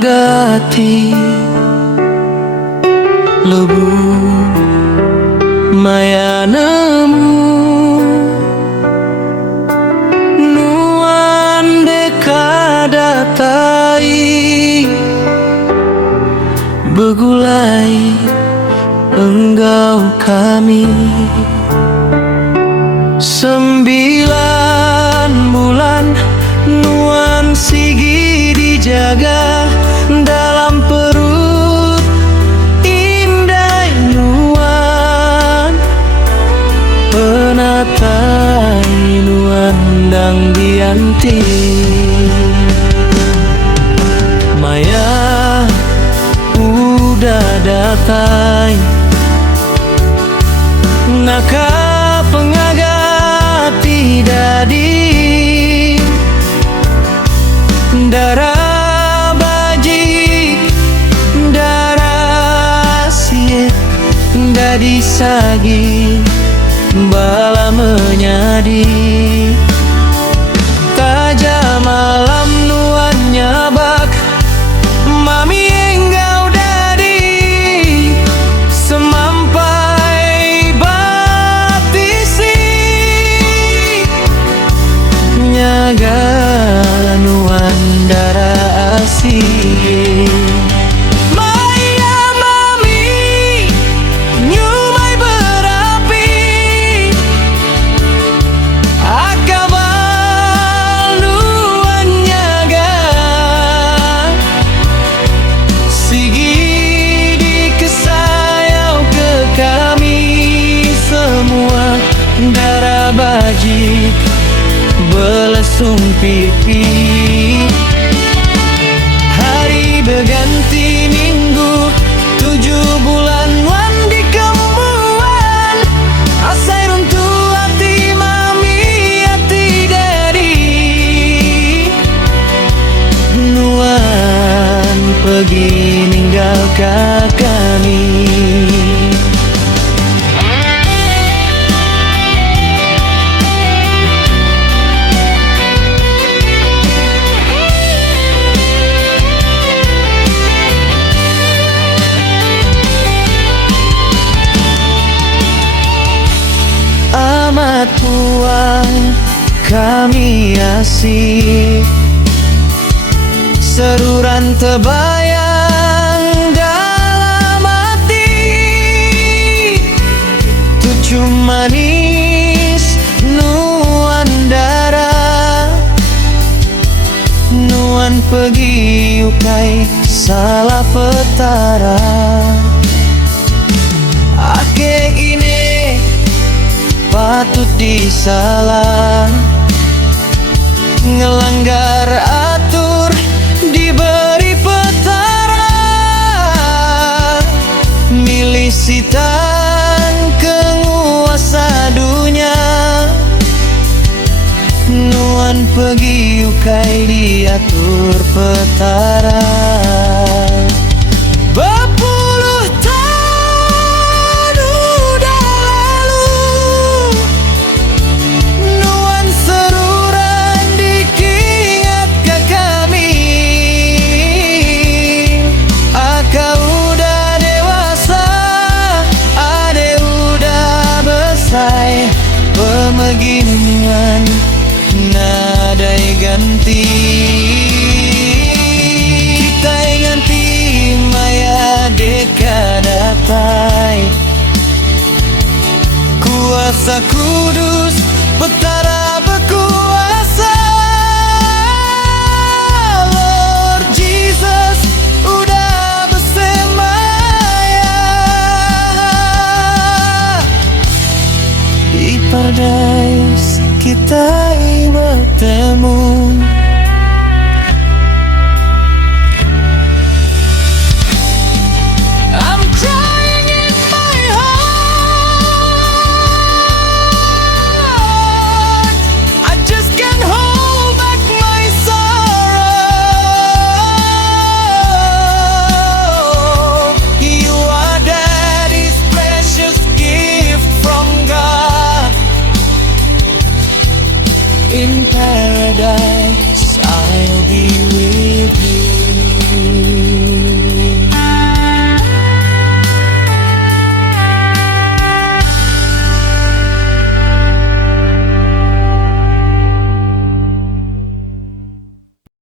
agati lebu maya nemu nuan dekadatai begulai enggau kami 9 bulan nuan sigi dijaga dalam perut indah nuan penatai nuan dang dianti maya udah datai naka pengagati dadi darah baji darah siet dadi sagi bala menyadi tajam malam nuan nyabak mami enggau dadi semampai batisi nyaga nuan darah asih maya mami nyumai berapi akabal nuan nyaga sigi dikesayau ke kami semua darah bajik belesung pipi hari berganti minggu 7 bulan wan di kemuan asai runtuh hati mami hati dari nuan pergi ninggalkan kami amat puan kami asik seruran terbayang dalam hati tujuh manis nuan darah nuan pergi ukai salah petara ake ini patut disalah ngelanggar atur diberi petara milih sitan kenguasa dunia nuan pergi ukai diatur petara pemeginian nadai ganti kita ganti maya dekadatai kuasa kudus petara berkuasa Lord Jesus udah bersemaya di paradise kita bertemu